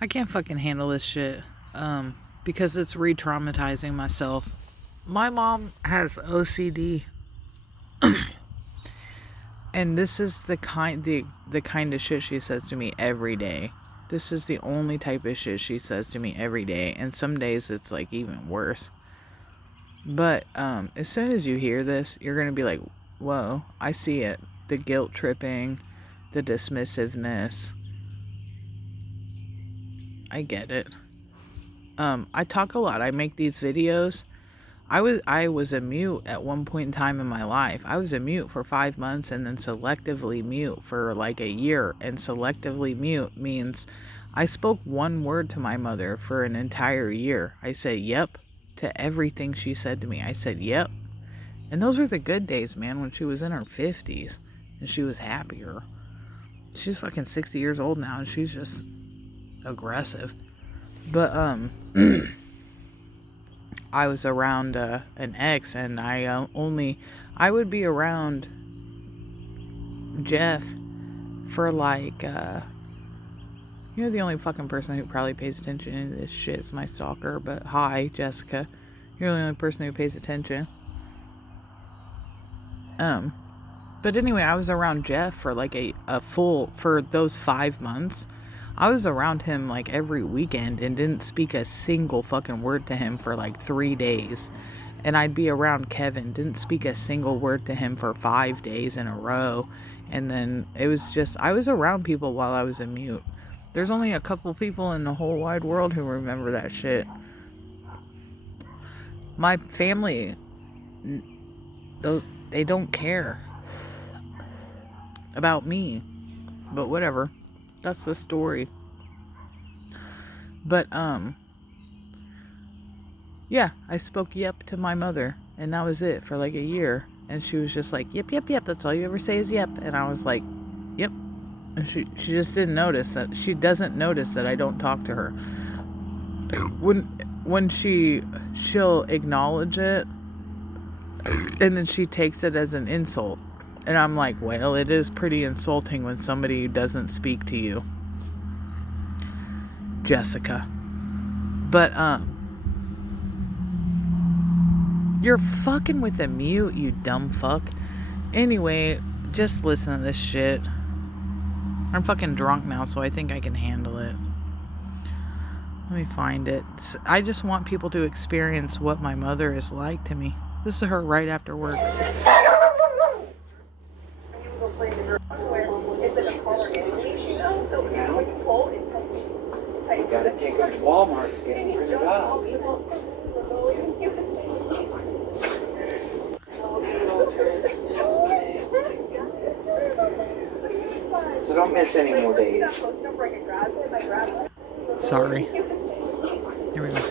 I can't fucking handle this shit. Because it's re-traumatizing myself. My mom has OCD, and this is the kind of shit she says to me every day. This is the only type of shit she says to me every day, and some days it's like even worse. But as soon as you hear this, you're gonna be like, "Whoa, I see it." The guilt tripping, the dismissiveness. I get it. I talk a lot. I make these videos. I was a mute at one point in time in my life. I was a mute for 5 months and then selectively mute for like a year. And selectively mute means I spoke one word to my mother for an entire year. I said yep to everything she said to me. I said yep. And those were the good days, man, when she was in her 50s and she was happier. She's fucking 60 years old now and she's just aggressive. But I was around an ex, and I would be around Jeff for like, you're the only fucking person who probably pays attention to this shit is my stalker, but hi, Jessica. You're the only person who pays attention. But anyway, I was around Jeff for like for those 5 months. I was around him like every weekend and didn't speak a single fucking word to him for like 3 days. And I'd be around Kevin, didn't speak a single word to him for 5 days in a row. And then it was just, I was around people while I was a mute. There's only a couple people in the whole wide world who remember that shit. My family, they don't care about me. But whatever. That's the story. But, yeah, I spoke yep to my mother, and that was it for like a year. And she was just like, yep, yep, yep, that's all you ever say is yep. And I was like, yep. And she just didn't notice that. She doesn't notice that I don't talk to her. When she'll acknowledge it, and then she takes it as an insult. And I'm like, well, it is pretty insulting when somebody doesn't speak to you, Jessica. But, you're fucking with a mute, you dumb fuck. Anyway, just listen to this shit. I'm fucking drunk now, so I think I can handle it. Let me find it. I just want people to experience what my mother is like to me. This is her right after work. You gotta take it to Walmart to get them printed out. So don't miss any more days. Sorry. Here we go.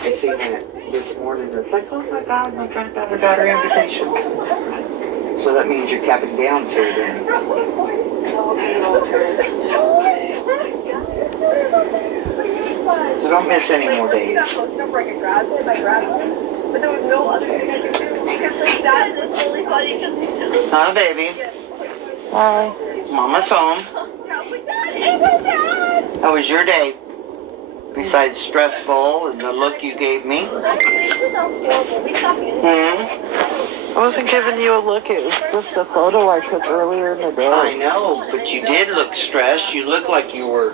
I seen that this morning. It's like, oh my God, my granddaughter got her invitations. So that means you're capping down, sir, then. So don't miss any more days. But there was no other thing I could do because my dad is really funny because Hi, baby. Hi. Mama's home. How was your day? Besides stressful and the look you gave me? I wasn't giving you a look. It was just a photo I took earlier in the day. I know, but you did look stressed. You looked like you were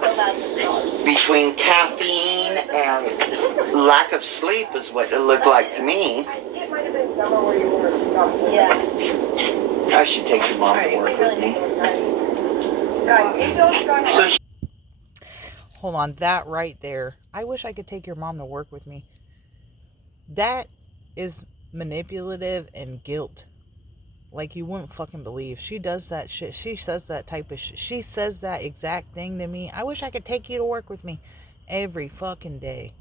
between caffeine and lack of sleep is what it looked like to me. I should take your mom to work with me. So Hold on, that right there. I wish I could take your mom to work with me. That is manipulative and guilt. Like you wouldn't fucking believe. She does that shit. She says that type of shit. She says that exact thing to me. I wish I could take you to work with me every fucking day.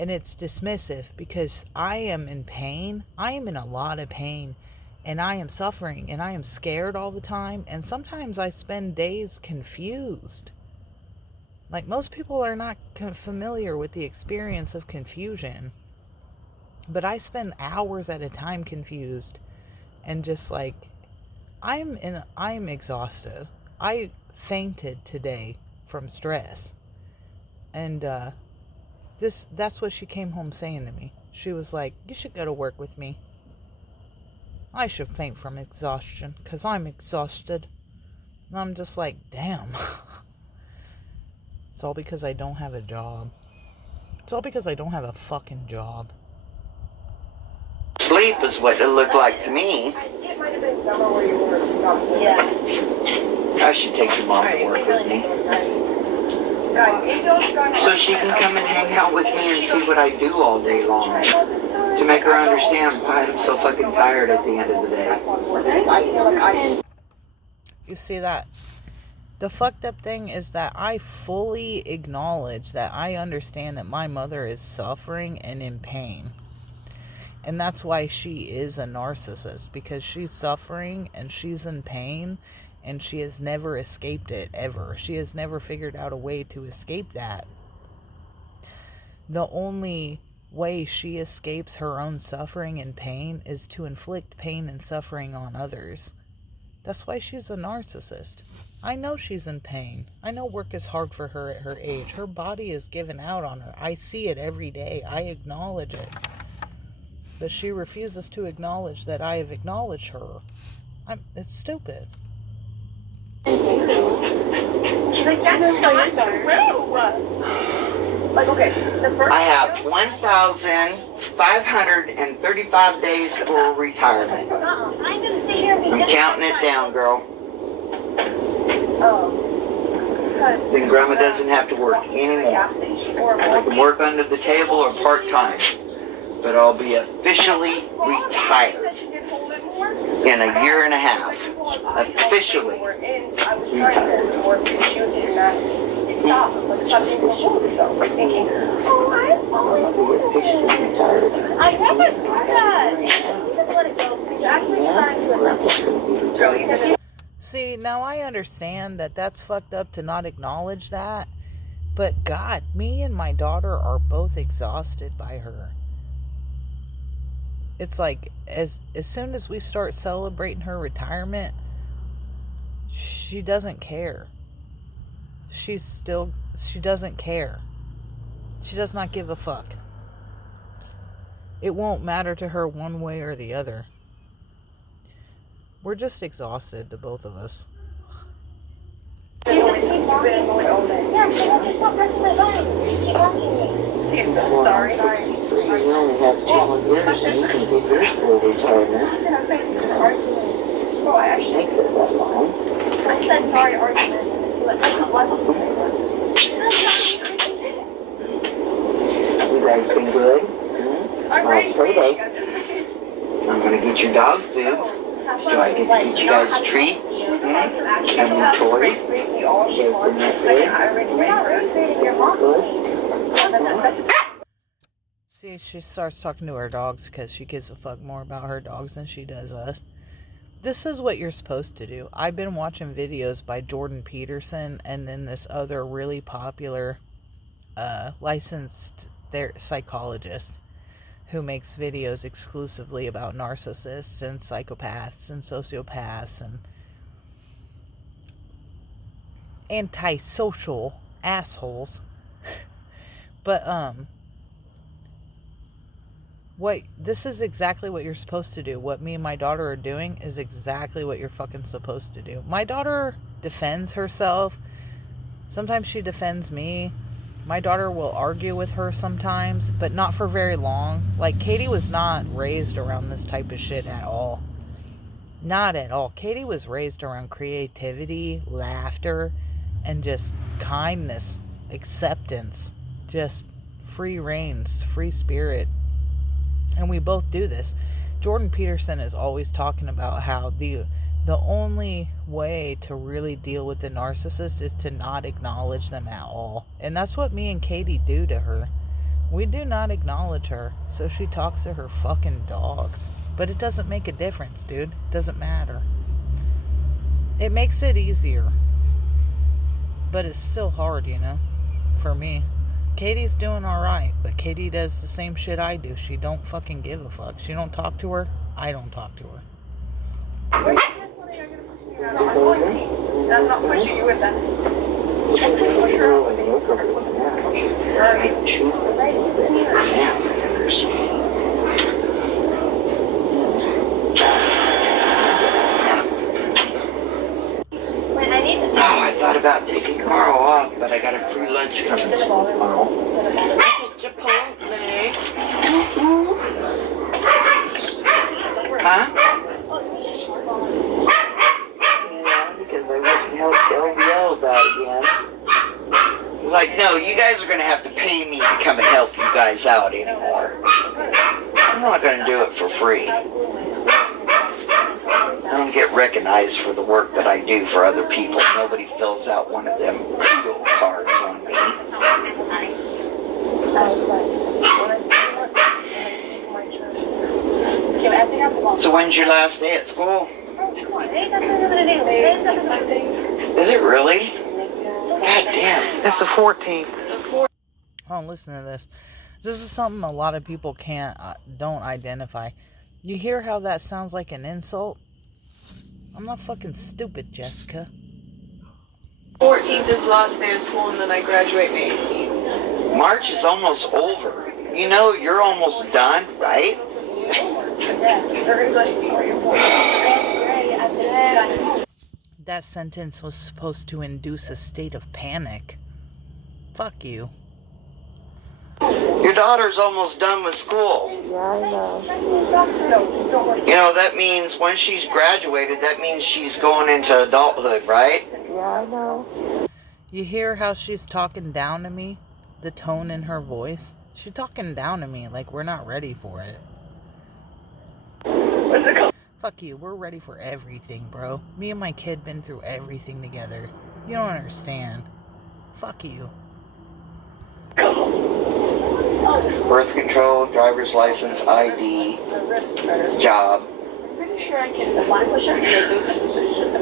And it's dismissive because I am in pain. I am in a lot of pain. And I am suffering. And I am scared all the time. And sometimes I spend days confused. Like, most people are not familiar with the experience of confusion. But I spend hours at a time confused. And just like, I'm exhausted. I fainted today from stress. And that's what she came home saying to me. She was like, you should go to work with me. I should faint from exhaustion because I'm exhausted. And I'm just like, damn. It's all because I don't have a job. It's all because I don't have a fucking job. Sleep is what it looked like to me. It might have been somewhere where you were stuck. Yeah. I should take your mom to work with me. So she can come and hang out with me and see what I do all day long. To make her understand why I'm so fucking tired at the end of the day. You see that? The fucked up thing is that I fully acknowledge that I understand that my mother is suffering and in pain. And that's why she is a narcissist. Because she's suffering and she's in pain. And she has never escaped it, ever. She has never figured out a way to escape that. The only way she escapes her own suffering and pain is to inflict pain and suffering on others. That's why she's a narcissist. I know she's in pain. I know work is hard for her at her age. Her body is giving out on her. I see it every day. I acknowledge it. But she refuses to acknowledge that I have acknowledged her. It's stupid. She's like, that's not true. Like, okay, the first I have 1,535 days for retirement. I'm gonna sit here and be I'm counting it down, girl. Because Then Grandma doesn't have to work anymore. I can work under the table or part-time. But I'll be officially retired in a year and a half. Officially retired. Stop. Stop being thinking, oh, I'll be officially retired. I never said that. Just let it go. You're actually starting to Retired. See, now I understand that that's fucked up to not acknowledge that. But God, me and my daughter are both exhausted by her. It's like, as soon as we start celebrating her retirement, she doesn't care. She doesn't care. She does not give a fuck. It won't matter to her one way or the other. We're just exhausted, the both of us. Yes, just stop pressing my buttons. Keep talking to me. Sorry. He only has 2 more years and he can get his full retirement. Oh, I actually Makes it that long. I said sorry argument. You guys been good? I'm How's payday? I'm gonna get your dog food. Do I get to get you guys a treat? A new toy? You guys been that good? See, she starts talking to her dogs because she gives a fuck more about her dogs than she does us. This is what you're supposed to do. I've been watching videos by Jordan Peterson and then this other really popular licensed psychologist who makes videos exclusively about narcissists and psychopaths and sociopaths and antisocial assholes. But this is exactly what you're supposed to do. What me and my daughter are doing is exactly what you're fucking supposed to do. My daughter defends herself. Sometimes she defends me. My daughter will argue with her sometimes, but not for very long. Like, Katie was not raised around this type of shit at all. Not at all. Katie was raised around creativity, laughter, and just kindness, acceptance, just free reins, free spirit. And we both do this. Jordan Peterson is always talking about how the only way to really deal with the narcissist is to not acknowledge them at all. And that's what me and Katie do to her. We do not acknowledge her, so she talks to her fucking dogs. But it doesn't make a difference, dude. It doesn't matter. It makes it easier. But it's still hard, you know, for me. Katie's doing alright, but Katie does the same shit I do. She don't fucking give a fuck. She don't talk to her. I don't talk to her. I'm not pushing you with that. chew. Damn, fingers. Oh, I thought about taking tomorrow off, but I got a free lunch coming tomorrow. Chipotle. Huh? Yeah, because I wouldn't help LVLs out again. He's like, no, you guys are going to have to pay me to come and help you guys out anymore. I'm not going to do it for free. I don't get recognized for the work that I do for other people. Nobody fills out one of them kudo cards on me. So when's your last day at school? Is it really? God damn. It's the 14th. Oh, listen to this. This is something a lot of people don't identify. You hear how that sounds like an insult? I'm not fucking stupid, Jessica. 14th is the last day of school, and then I graduate May 18th. March is almost over. You know you're almost done, right? That sentence was supposed to induce a state of panic. Fuck you. Your daughter's almost done with school. Yeah, I know. You know, that means when she's graduated, that means she's going into adulthood, right? Yeah, I know. You hear how she's talking down to me? The tone in her voice? She's talking down to me like we're not ready for it. What's it called? Fuck you, we're ready for everything, bro. Me and my kid been through everything together. You don't understand. Fuck you. Birth control, driver's license, ID, job. I'm pretty sure I can make this decision.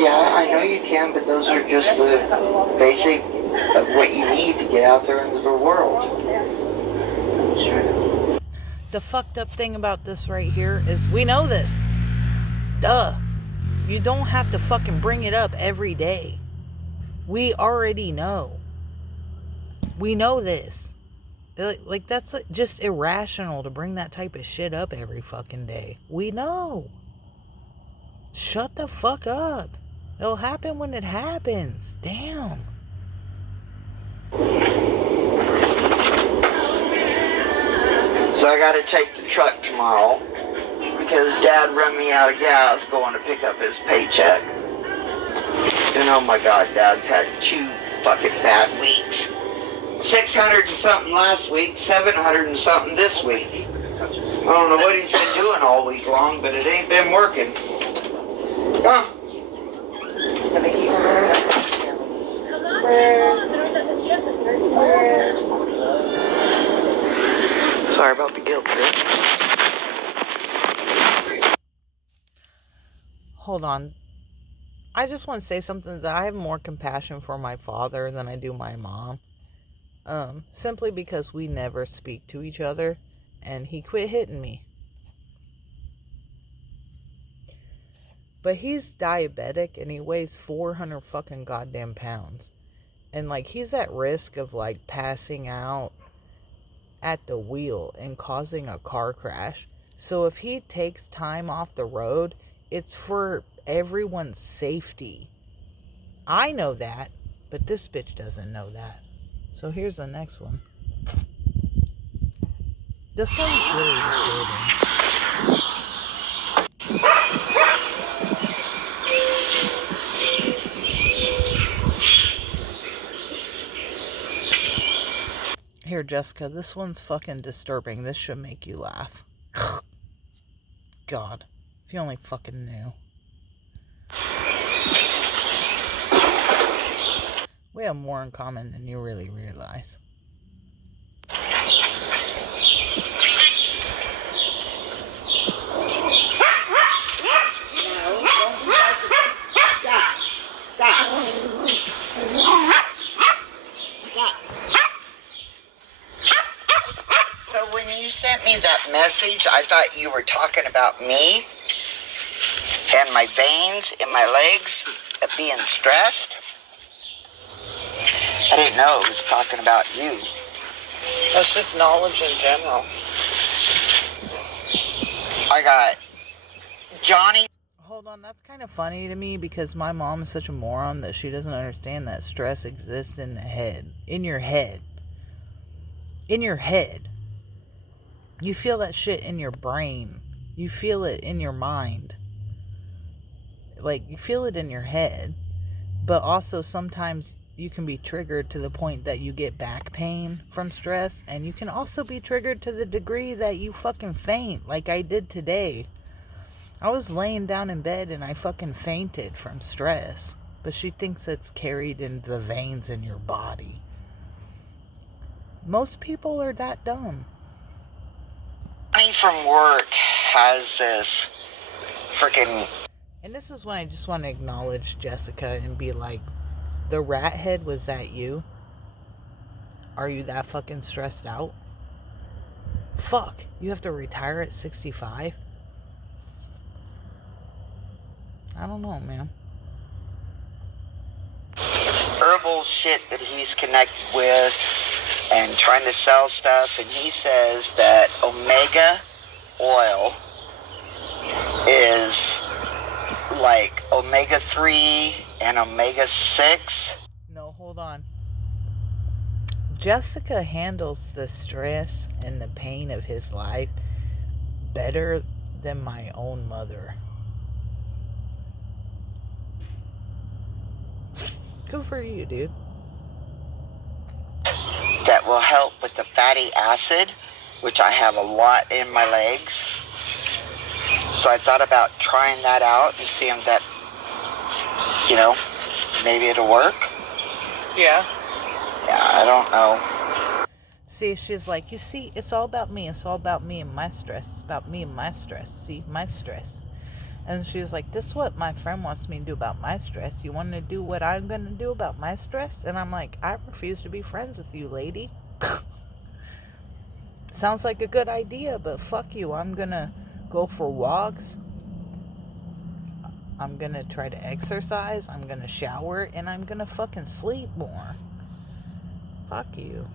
Yeah, I know you can, but those are just the basic of what you need to get out there into the world. The fucked up thing about this right here is we know this. Duh. You don't have to fucking bring it up every day. We already know. We know this. Like, that's just irrational to bring that type of shit up every fucking day. We know. Shut the fuck up. It'll happen when it happens. Damn. So I gotta take the truck tomorrow because Dad run me out of gas going to pick up his paycheck. And oh my God, Dad's had 2 fucking bad weeks. 600 and something last week, 700 and something this week. I don't know what he's been doing all week long, but it ain't been working. Come. Sorry about the guilt trip. Hold on. I just want to say something that I have more compassion for my father than I do my mom. Simply because we never speak to each other, and he quit hitting me. But he's diabetic, and he weighs 400 fucking goddamn pounds. And, like, he's at risk of, like, passing out at the wheel and causing a car crash. So if he takes time off the road, it's for everyone's safety. I know that, but this bitch doesn't know that. So here's the next one. This one's really disturbing. Here, Jessica, this one's fucking disturbing. This should make you laugh. God, if you only fucking knew. We have more in common than you really realize. So when you sent me that message, I thought you were talking about me and my veins in my legs being stressed. I didn't know it was talking about you. That's just knowledge in general. I got Johnny. Hold on, that's kind of funny to me because my mom is such a moron that she doesn't understand that stress exists in the head. In your head. In your head. You feel that shit in your brain. You feel it in your mind. Like, you feel it in your head. But also sometimes you can be triggered to the point that you get back pain from stress. And you can also be triggered to the degree that you fucking faint, like I did today. I was laying down in bed and I fucking fainted from stress. But she thinks it's carried in the veins in your body. Most people are that dumb. Johnny from work has this freaking... And this is when I just want to acknowledge Jessica and be like, the rat head, was that you? Are you that fucking stressed out? Fuck, you have to retire at 65? I don't know, man. Herbal shit that he's connected with and trying to sell stuff, and he says that omega oil is like omega-3 and omega-6. No, hold on. Jessica handles the stress and the pain of his life better than my own mother. Good for you, dude. That will help with the fatty acid, which I have a lot in my legs. So I thought about trying that out and seeing that, you know, maybe it'll work. Yeah. Yeah, I don't know. See, she's like, you see, it's all about me. It's all about me and my stress. It's about me and my stress. See, my stress. And she's like, this is what my friend wants me to do about my stress. You want to do what I'm going to do about my stress? And I'm like, I refuse to be friends with you, lady. Sounds like a good idea, but fuck you. I'm going to go for walks. I'm going to try to exercise. I'm going to shower. And I'm going to fucking sleep more. Fuck you.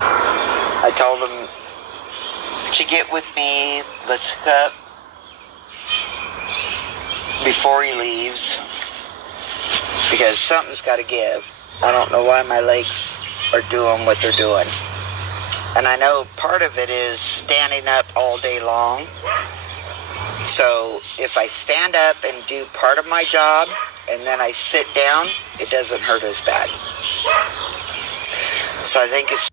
I told him to get with me. Let's hook up before he leaves, because something's got to give. I don't know why my legs are doing what they're doing. And I know part of it is standing up all day long. So if I stand up and do part of my job and then I sit down, it doesn't hurt as bad. So I think it's...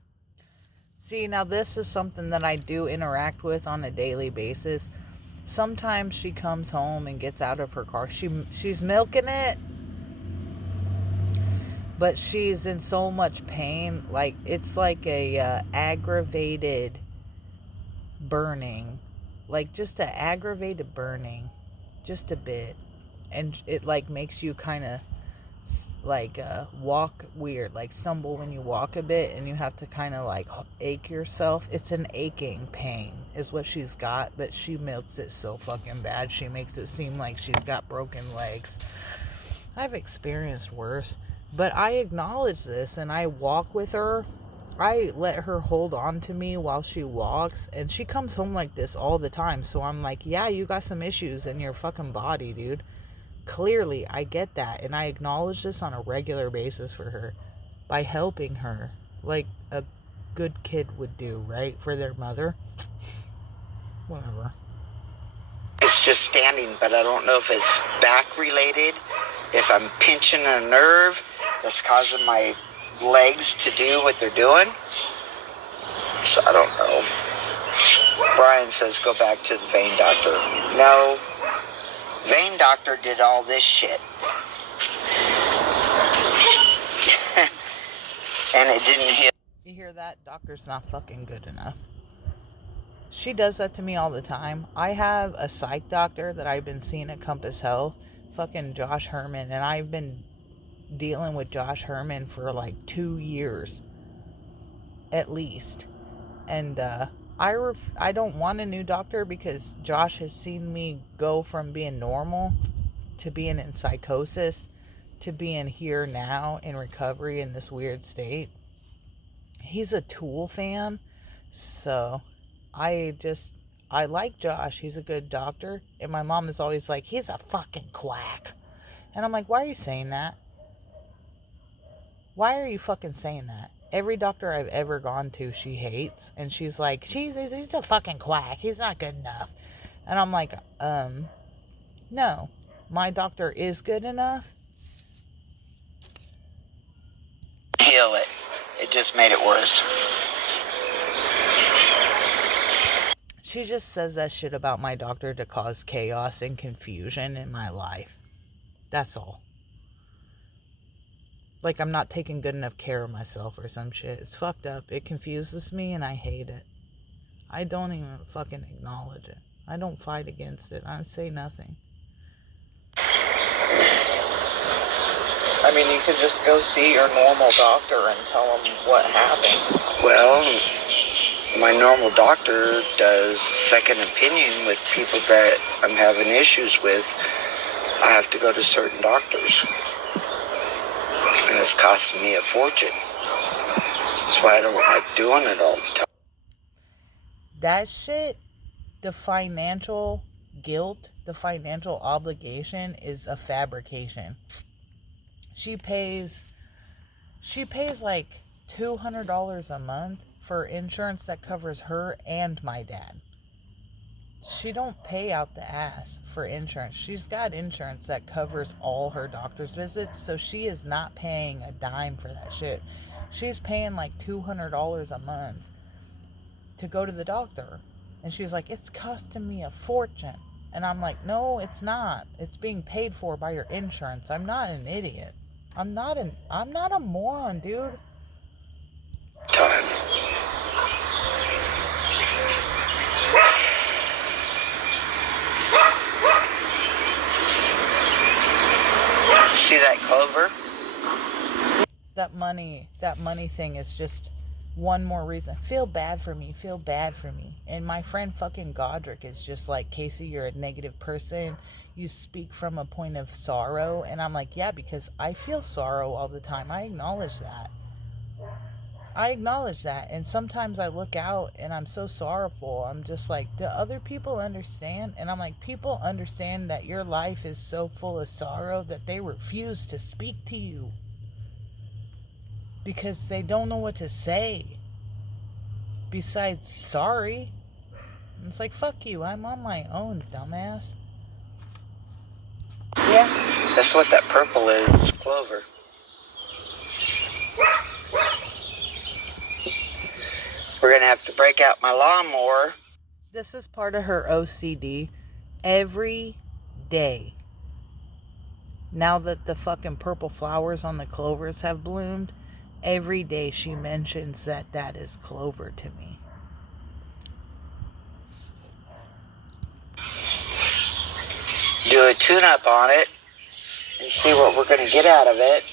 See, now this is something that I do interact with on a daily basis. Sometimes she comes home and gets out of her car. She's milking it, but she's in so much pain. Like, it's like a aggravated burning. Like, just an aggravated burning. Just a bit. And it, like, makes you kind of, like, walk weird. Like, stumble when you walk a bit, and you have to kind of, like, ache yourself. It's an aching pain is what she's got, but she milks it so fucking bad. She makes it seem like she's got broken legs. I've experienced worse, but I acknowledge this, and I walk with her. I let her hold on to me while she walks, and she comes home like this all the time. So I'm like, yeah, you got some issues in your fucking body, dude. Clearly, I get that, and I acknowledge this on a regular basis for her by helping her like a good kid would do, right, for their mother. Whatever. It's just standing, but I don't know if it's back related, if I'm pinching a nerve that's causing my legs to do what they're doing. So I don't know. Brian says go back to the vein doctor. No. Vein doctor did all this shit. And it didn't heal. You hear that? Doctor's not fucking good enough. She does that to me all the time. I have a psych doctor that I've been seeing at Compass Health, fucking Josh Herman, and I've been dealing with Josh Herman for like 2 years at least. And I don't want a new doctor because Josh has seen me go from being normal to being in psychosis to being here now in recovery in this weird state. He's a Tool fan, so I like Josh. He's a good doctor, and my mom is always like, he's a fucking quack. And I'm like, why are you saying that? Why are you fucking saying that? Every doctor I've ever gone to, she hates, and she's like, he's a fucking quack. He's not good enough. And I'm like, no, my doctor is good enough. Heal it. It just made it worse. She just says that shit about my doctor to cause chaos and confusion in my life. That's all. Like I'm not taking good enough care of myself or some shit. It's fucked up. It confuses me and I hate it. I don't even fucking acknowledge it. I don't fight against it. I say nothing. I mean, you could just go see your normal doctor and tell him what happened. Well, my normal doctor does second opinion with people that I'm having issues with. I have to go to certain doctors. And it's costing me a fortune. That's why I don't like doing it all the time. That shit, the financial guilt, the financial obligation is a fabrication. She pays like $200 a month for insurance that covers her and my dad. She don't pay out the ass for insurance. She's got insurance that covers all her doctor's visits, so she is not paying a dime for that shit. She's paying like $200 a month to go to the doctor. And she's like, it's costing me a fortune. And I'm like, no, it's not. It's being paid for by your insurance. I'm not an idiot. I'm not a moron, dude. Time. See that clover? That money thing is just one more reason. Feel bad for me. And my friend fucking Godric is just like, Casey, you're a negative person. You speak from a point of sorrow. And I'm like, yeah, because I feel sorrow all the time. I acknowledge that. And sometimes I look out and I'm so sorrowful. I'm just like, do other people understand? And I'm like, people understand that your life is so full of sorrow that they refuse to speak to you. Because they don't know what to say. Besides, sorry. And it's like, fuck you. I'm on my own, dumbass. Yeah. That's what that purple is, clover. We're going to have to break out my lawnmower. This is part of her OCD. Every day. Now that the fucking purple flowers on the clovers have bloomed, every day she mentions that is clover to me. Do a tune-up on it and see what we're going to get out of it.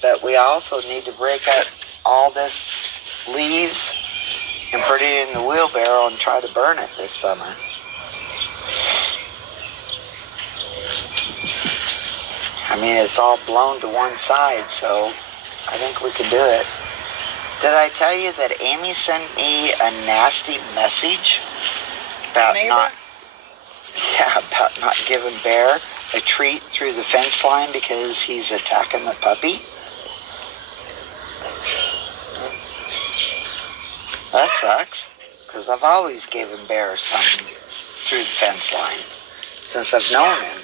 But we also need to break up all this leaves and put it in the wheelbarrow and try to burn it this summer. I mean, it's all blown to one side, so I think we can do it. Did I tell you that Amy sent me a nasty message about not giving Bear a treat through the fence line because he's attacking the puppy? That sucks, because I've always given Bear something through the fence line since I've known him.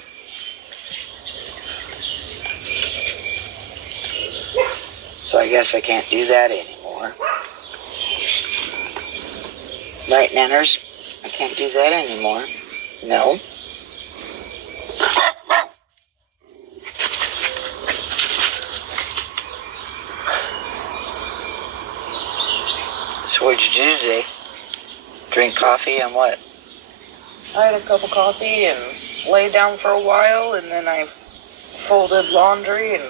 So I guess I can't do that anymore. Right, Nanners? I can't do that anymore. No. So what'd you do today? Drink coffee and what? I had a cup of coffee and laid down for a while, and then I folded laundry and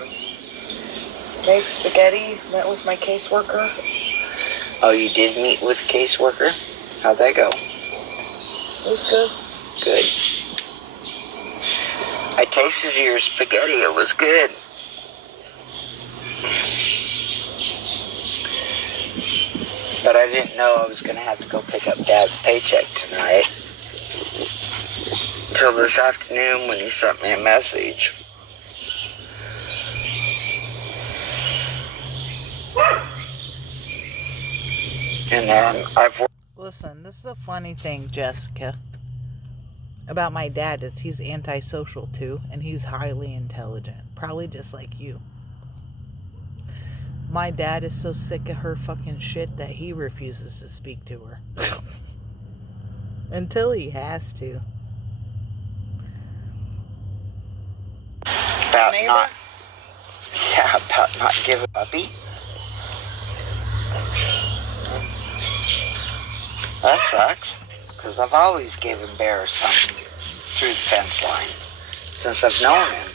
made spaghetti, met with my caseworker. Oh, you did meet with a caseworker? How'd that go? It was good. Good. I tasted your spaghetti. It was good. But I didn't know I was going to have to go pick up Dad's paycheck tonight. Till this afternoon when he sent me a message. And then I've worked. Listen, this is the funny thing, Jessica, about my dad is he's antisocial too, and he's highly intelligent. Probably just like you. My dad is so sick of her fucking shit that he refuses to speak to her. Until he has to. About not, yeah, about not giving a puppy. That sucks, because I've always given Bear something through the fence line since I've known him.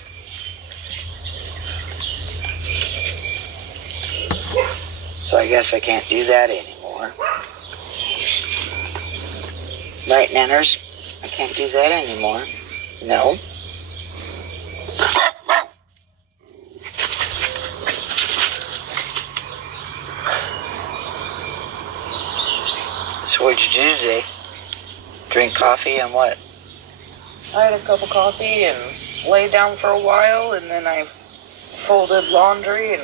So I guess I can't do that anymore. Right, Nanners? I can't do that anymore. No. So what'd you do today? Drink coffee and what? I had a cup of coffee and lay down for a while, and then I folded laundry and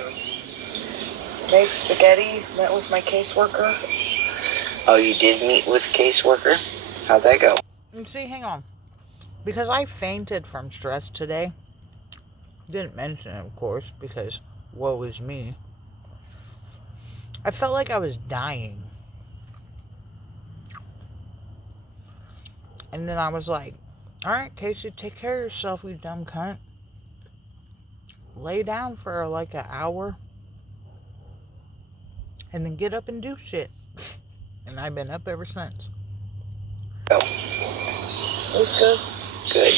made spaghetti. Met with my caseworker. Oh, you did meet with a caseworker? How'd that go? See, hang on. Because I fainted from stress today. Didn't mention it, of course, because woe is me. I felt like I was dying. And then I was like, alright, Casey, take care of yourself, you dumb cunt. Lay down for like an hour. And then get up and do shit. And I've been up ever since. Oh. It was good. Good.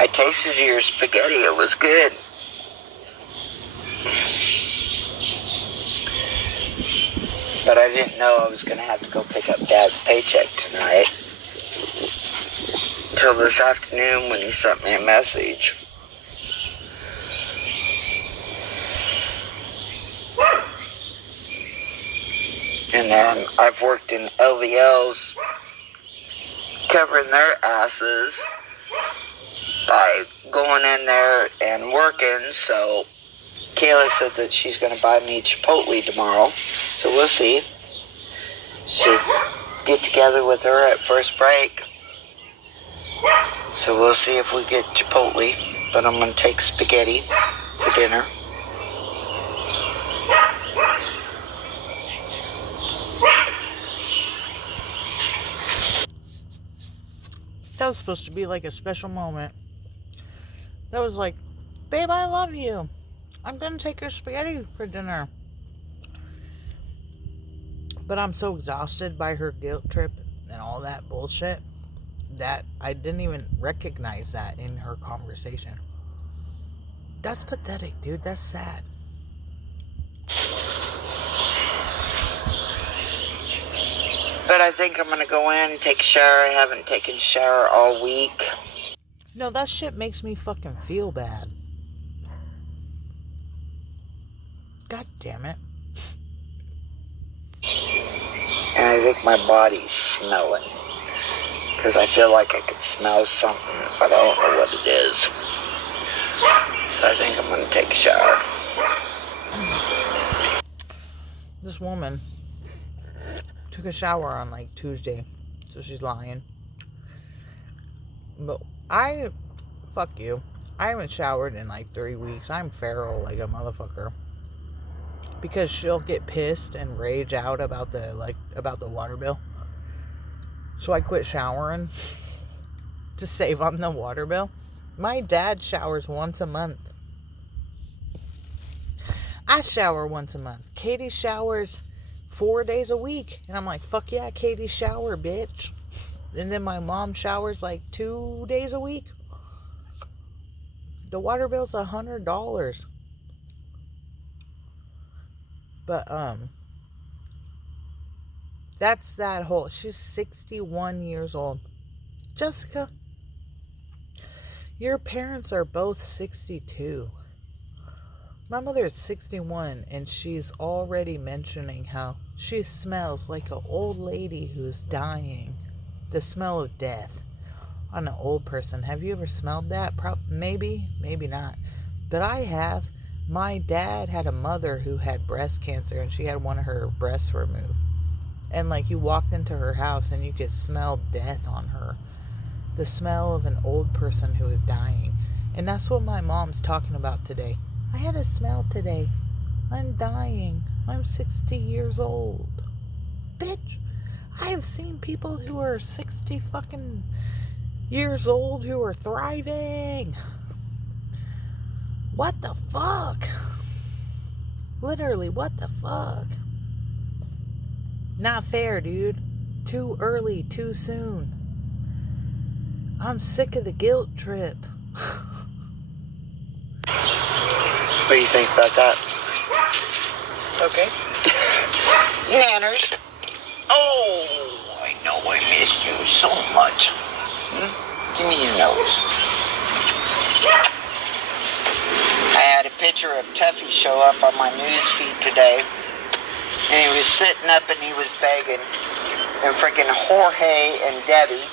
I tasted your spaghetti. It was good. But I didn't know I was going to have to go pick up Dad's paycheck tonight. Till this afternoon when he sent me a message. And then I've worked in LVLs covering their asses by going in there and working. So Kayla said that she's going to buy me Chipotle tomorrow. So we'll see. Should get together with her at first break. So we'll see if we get Chipotle. But I'm going to take spaghetti for dinner. That was supposed to be like a special moment. That was like, babe, I love you. I'm going to take your spaghetti for dinner. But I'm so exhausted by her guilt trip and all that bullshit that I didn't even recognize that in her conversation. That's pathetic, dude. That's sad. But I think I'm going to go in and take a shower. I haven't taken a shower all week. No, that shit makes me fucking feel bad. God damn it. And I think my body's smelling. Because I feel like I could smell something, but I don't know what it is. So I think I'm going to take a shower. This woman took a shower on like Tuesday. So she's lying. But fuck you. I haven't showered in like 3 weeks. I'm feral like a motherfucker. Because she'll get pissed and rage out about the water bill. So I quit showering to save on the water bill. My dad showers once a month. I shower once a month. Katie showers 4 days a week. And I'm like, fuck yeah, Katie, shower, bitch. And then my mom showers like 2 days a week. The water bill's $100. But, that's that whole, she's 61 years old. Jessica, your parents are both 62. My mother is 61 and she's already mentioning how she smells like an old lady who's dying. The smell of death on an old person. Have you ever smelled that? Maybe, maybe not. But I have. My dad had a mother who had breast cancer and she had one of her breasts removed. And like you walked into her house and you could smell death on her. The smell of an old person who is dying. And that's what my mom's talking about today. I had a smell today. I'm dying. I'm 60 years old. Bitch, I have seen people who are 60 fucking years old who are thriving. What the fuck? Literally, what the fuck? Not fair, dude. Too early, too soon. I'm sick of the guilt trip. What do you think about that? Okay. Nanners. Oh, I know I missed you so much. Give me your nose. I had a picture of Tuffy show up on my news feed today. And he was sitting up and he was begging. And freaking Jorge and Debbie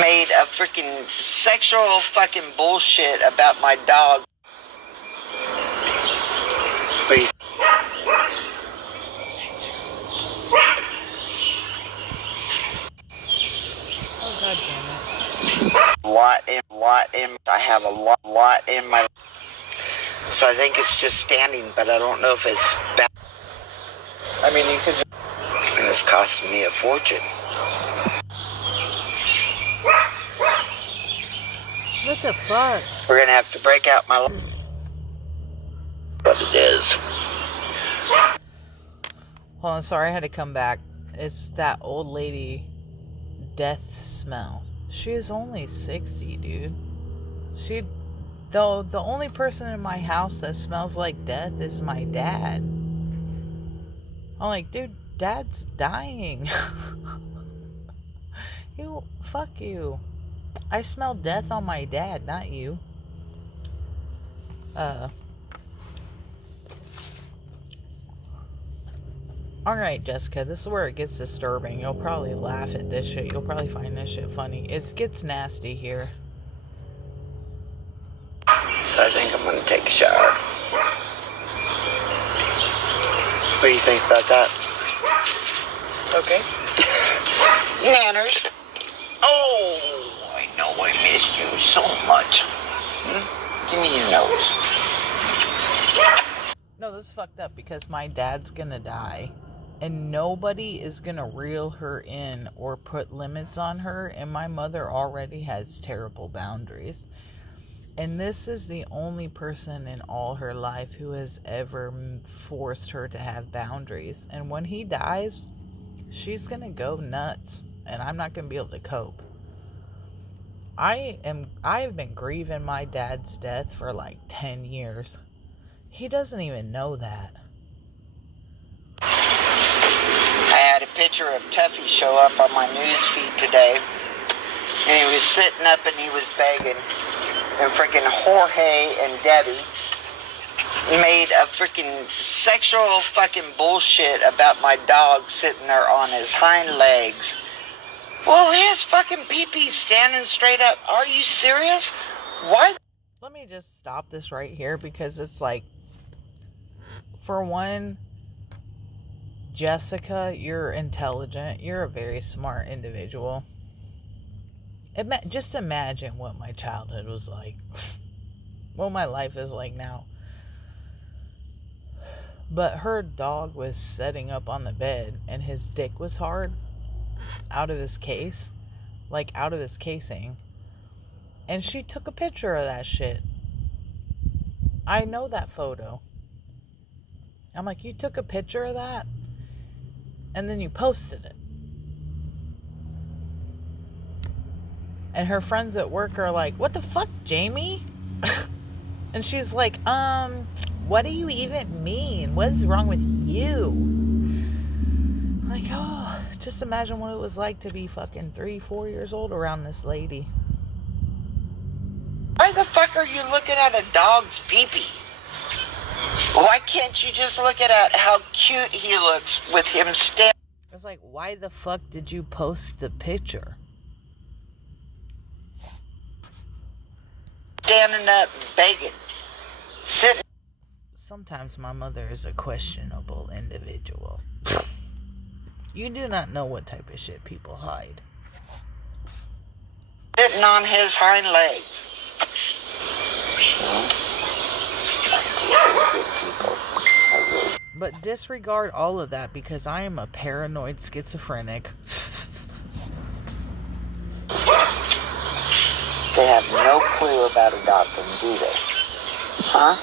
made a freaking sexual fucking bullshit about my dog. Please. Oh, God damn it. I have a lot in my... So I think it's just standing, but I don't know if it's bad. I mean, you could just... And it's costing me a fortune. What the fuck? We're gonna have to break out my... What it is. Hold on, sorry, I had to come back. It's that old lady death smell. She is only 60, dude. The only person in my house that smells like death is my dad. I'm like, dude, dad's dying. Fuck you. I smell death on my dad, not you. Alright, Jessica, this is where it gets disturbing. You'll probably laugh at this shit. You'll probably find this shit funny. It gets nasty here. So I think I'm gonna take a shower. What do you think about that? Okay. Nanners. Oh, I know I missed you so much. Give me your nose. No, this is fucked up because my dad's gonna die. And nobody is gonna reel her in or put limits on her. And my mother already has terrible boundaries. And this is the only person in all her life who has ever forced her to have boundaries. And when he dies, she's gonna go nuts. And I'm not gonna be able to cope. I have been grieving my dad's death for like 10 years. He doesn't even know that. I had a picture of Tuffy show up on my news feed today. And he was sitting up and he was begging. And freaking Jorge and Debbie made a freaking sexual fucking bullshit about my dog sitting there on his hind legs. Well, his fucking pee-pee standing straight up. Are you serious? Why? Let me just stop this right here because it's like, for one, Jessica, you're intelligent. You're a very smart individual. Just imagine what my childhood was like. What my life is like now. But her dog was setting up on the bed and his dick was hard. Out of his case. Like out of his casing. And she took a picture of that shit. I know that photo. I'm like, you took a picture of that? And then you posted it. And her friends at work are like, what the fuck, Jamie? And she's like, what do you even mean? What is wrong with you? I'm like, oh, just imagine what it was like to be fucking 3-4 years old around this lady. Why the fuck are you looking at a dog's pee-pee? Why can't you just look at how cute he looks with him standing? It's like, why the fuck did you post the picture? Standing up, begging, sitting. Sometimes my mother is a questionable individual. You do not know what type of shit people hide. Sitting on his hind leg. But disregard all of that because I am a paranoid schizophrenic. They have no clue about a Dachshund, do they? Huh?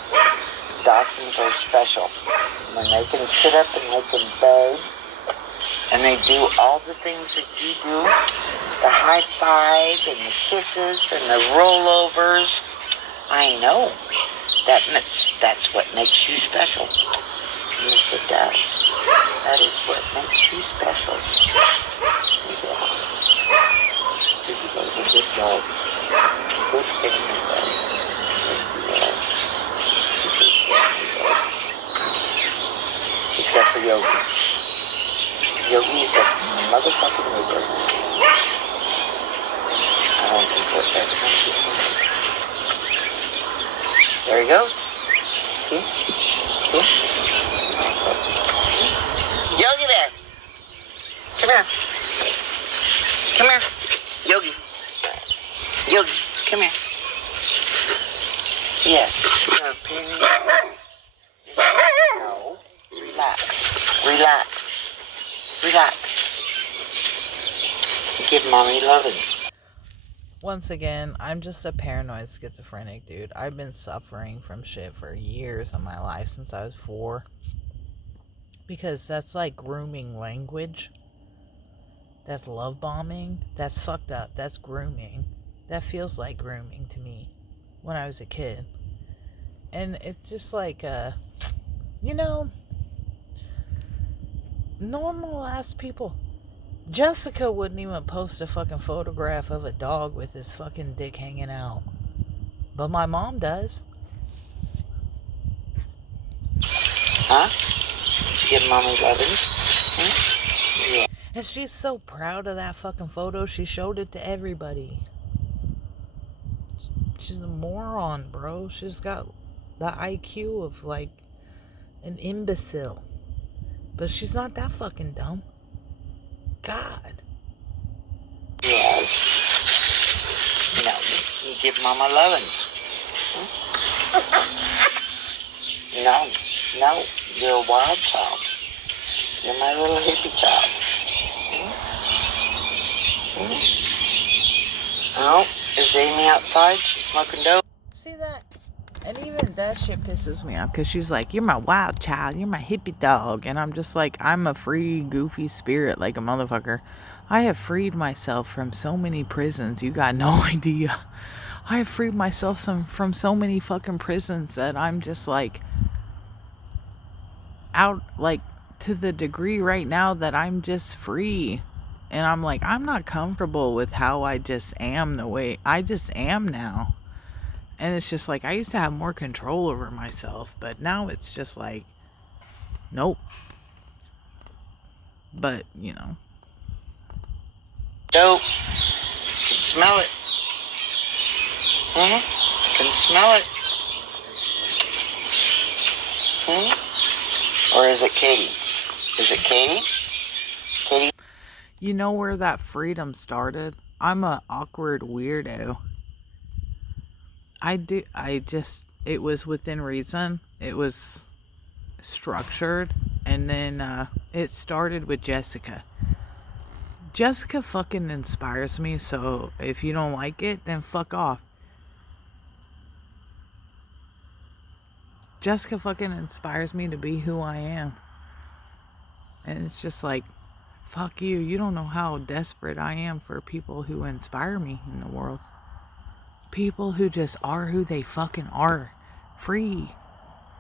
Dachshunds are special. When they can sit up and they can beg, and they do all the things that you do, the high five and the kisses and the rollovers, I know. That's what makes you special. Yes, it does. That is what makes you special. Yeah. Good dog. Good family dog. Except for Yogi. Yogi is a motherfucking neighbor. I don't think what that's going to do. There he goes. See? See? Yogi Bear! Come here. Come here. Yogi. Yogi, come here. Yes. Your opinion. No. Relax. Relax. Relax. Give mommy lovins. Once again, I'm just a paranoid schizophrenic, dude. I've been suffering from shit for years of my life since I was 4. Because that's like grooming language. That's love bombing. That's fucked up. That's grooming. That feels like grooming to me when I was a kid. And it's just like, normal ass people. Jessica wouldn't even post a fucking photograph of a dog with his fucking dick hanging out. But my mom does. Huh? Give mommy lovins. Yeah. And she's so proud of that fucking photo, she showed it to everybody. She's a moron, bro. She's got the IQ of, like, an imbecile. But she's not that fucking dumb. God. Yes. No, you give mama lovins. No, you're a wild child. You're my little hippie child. Oh, is Amy outside? She's smoking dope. See that? And even that shit pisses me off because she's like, you're my wild child, you're my hippie dog. And I'm just like, I'm a free, goofy spirit like a motherfucker. I have freed myself from so many prisons, you got no idea. I have freed myself from so many fucking prisons that I'm just like, out, like, to the degree right now that I'm just free. And I'm like, I'm not comfortable with how I just am the way I just am now. And it's just like, I used to have more control over myself, but now it's just like, nope. But, Dope. Can smell it. Can smell it. Or is it Katie? Is it Katie? Katie? You know where that freedom started? I'm a awkward weirdo. It was within reason. It was structured. And then it started with Jessica. Jessica fucking inspires me, so if you don't like it, then fuck off. Jessica fucking inspires me to be who I am. And it's just like, fuck you. You don't know how desperate I am for people who inspire me in the world. People who just are who they fucking are. Free.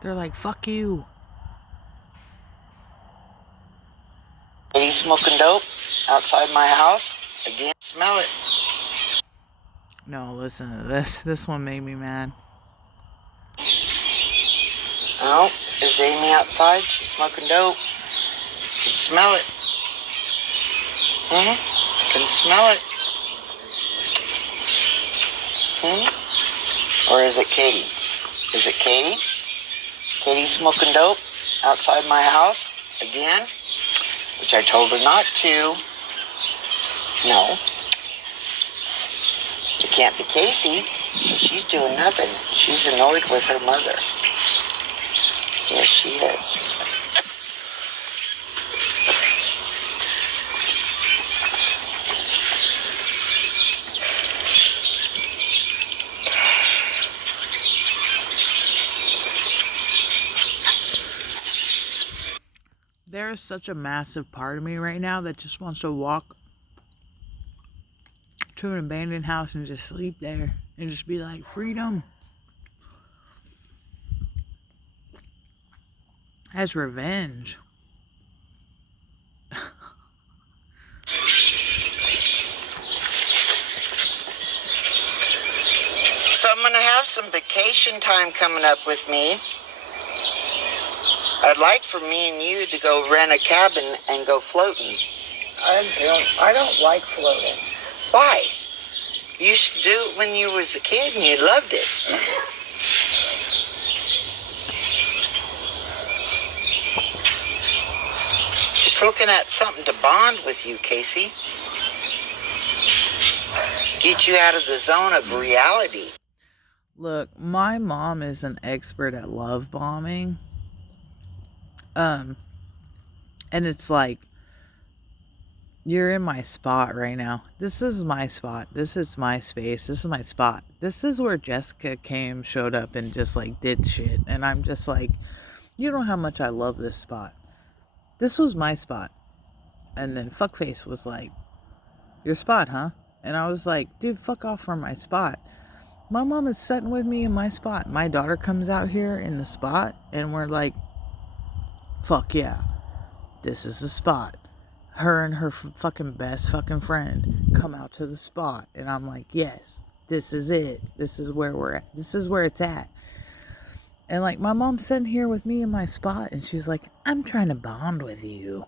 They're like, fuck you. Katie smoking dope outside my house. Again, smell it. No, listen to this. This one made me mad. Oh, is Amy outside? She's smoking dope. Can smell it. Can smell it. Or is it Katie? Is it Katie? Katie smoking dope outside my house again, which I told her not to. No. It can't be Casey. She's doing nothing. She's annoyed with her mother. Yes, she is. There is such a massive part of me right now that just wants to walk to an abandoned house and just sleep there and just be like, freedom. As revenge. So I'm going to have some vacation time coming up with me. I'd like for me and you to go rent a cabin and go floating. I don't like floating. Why? You used to do it when you was a kid and you loved it. Just looking at something to bond with you, Casey. Get you out of the zone of reality. Look, my mom is an expert at love bombing. And it's like, you're in my spot right now. This is my spot. This is my space. This is my spot. This is where Jessica showed up and just like did shit. And I'm just like, you know how much I love this spot. This was my spot. And then Fuckface was like, your spot, huh? And I was like, dude, fuck off from my spot. My mom is sitting with me in my spot. My daughter comes out here in the spot and we're like, fuck yeah, this is the spot. Her and her fucking best fucking friend come out to the spot. And I'm like, yes, this is it. This is where we're at. This is where it's at. And like, my mom's sitting here with me in my spot and she's like, I'm trying to bond with you.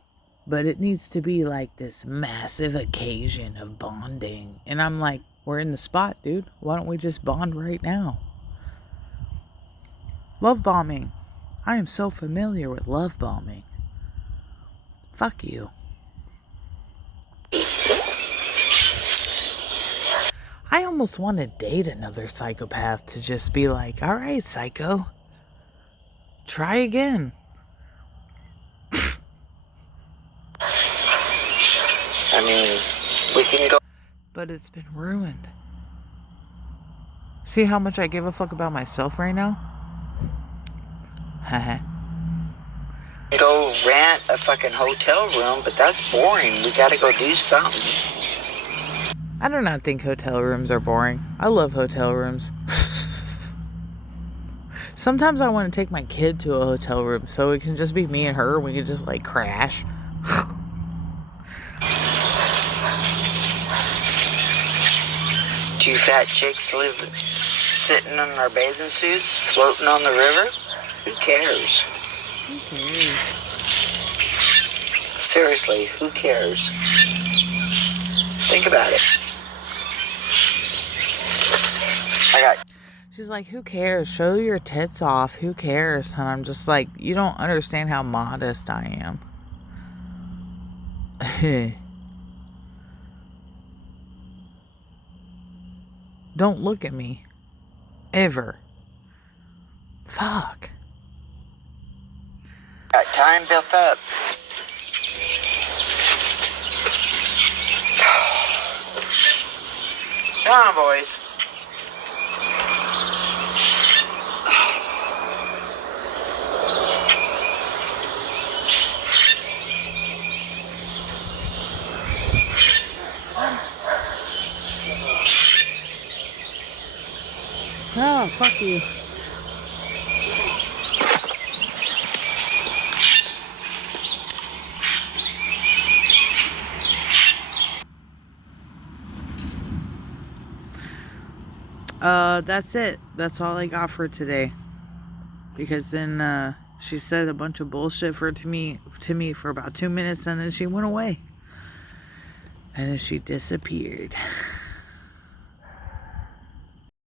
But it needs to be like this massive occasion of bonding. And I'm like, we're in the spot, dude. Why don't we just bond right now? Love bombing. I am so familiar with love bombing. Fuck you. I almost want to date another psychopath to just be like, all right, psycho, try again. I mean, we can go. But it's been ruined. See how much I give a fuck about myself right now? Haha. Go rent a fucking hotel room, but that's boring. We gotta go do something. I do not think hotel rooms are boring. I love hotel rooms. Sometimes I want to take my kid to a hotel room so it can just be me and her and we can just like crash. Two fat chicks live sitting in our bathing suits, floating on the river. Who cares? Who cares? Seriously, who cares? Think about it. She's like, who cares? Show your tits off. Who cares? And I'm just like, you don't understand how modest I am. Don't look at me. Ever. Fuck. Got time built up. Come on, boys. Oh, fuck you. That's it. That's all I got for today. Because then she said a bunch of bullshit to me for about 2 minutes, and then she went away. And then she disappeared.